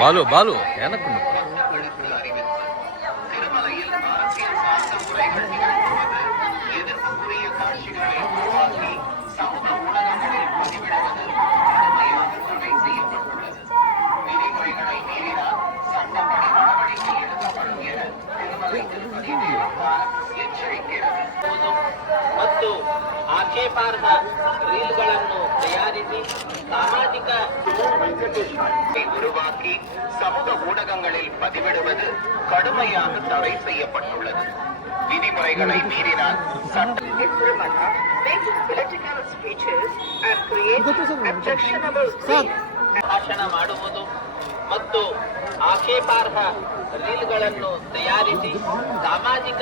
பாலு பாலு எனக்கு எச்சரிக்கை ಆಕ್ಷೇಪಾರ್ಹ ರೀಲ್ಗಳನ್ನು ತಯಾರಿಸಿ ಸಾಮಾಜಿಕ உருவாக்கி சமூக ஊடகங்களில் பதிவிடுவது கடுமையாக தடை செய்யப்பட்டுள்ளது விதிமுறைகளை மீறினால் சட்ட making political speeches and creating objectionable reels ಭಾಷಣ ಮಾಡುವುದು ಮತ್ತು ಆಕ್ಷೇಪಾರ್ಹ ರೀಲ್ಗಳನ್ನು ತಯಾರಿಸಿ ಸಾಮಾಜಿಕ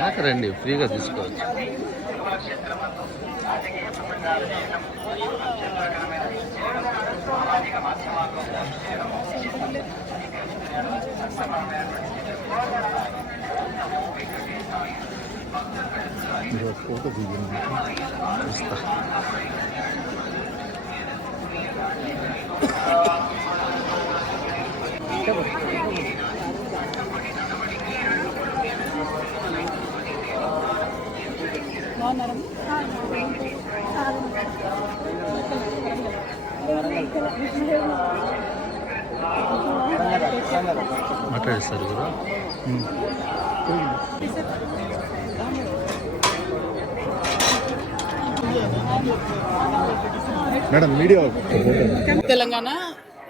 వెనక రండి ఫ్రీగా తీసుకోవచ్చు. ఫోటో దిగింది. మాట్లాడిస్తారు గురు మేడం మీడియా తెలంగాణ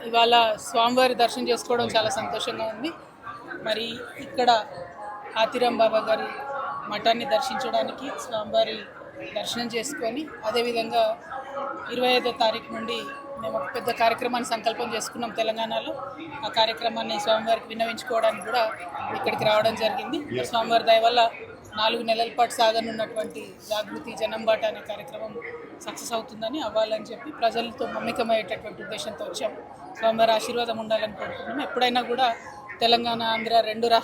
ఇవాళ స్వామివారి దర్శనం చేసుకోవడం చాలా సంతోషంగా ఉంది. మరి ఇక్కడ ఆతిరాం బాబా గారి మఠాన్ని దర్శించడానికి స్వామివారి దర్శనం చేసుకొని అదేవిధంగా ఇరవై ఐదో తారీఖు నుండి మేము ఒక పెద్ద కార్యక్రమాన్ని సంకల్పం చేసుకున్నాం తెలంగాణలో. ఆ కార్యక్రమాన్ని స్వామివారికి విన్నవించుకోవడానికి కూడా ఇక్కడికి రావడం జరిగింది. స్వామివారి దయ వల్ల నాలుగు నెలల పాటు సాగనున్నటువంటి జాగృతి జనంబాట అనే కార్యక్రమం సక్సెస్ అవుతుందని అవ్వాలని చెప్పి ప్రజలతో మమ్మికమయ్యేటటువంటి ఉద్దేశంతో వచ్చాము స్వామివారి ఆశీర్వాదం ఉండాలని కోరుకుంటున్నాం. ఎప్పుడైనా కూడా తెలంగాణ ఆంధ్ర రెండు రాష్ట్రాలు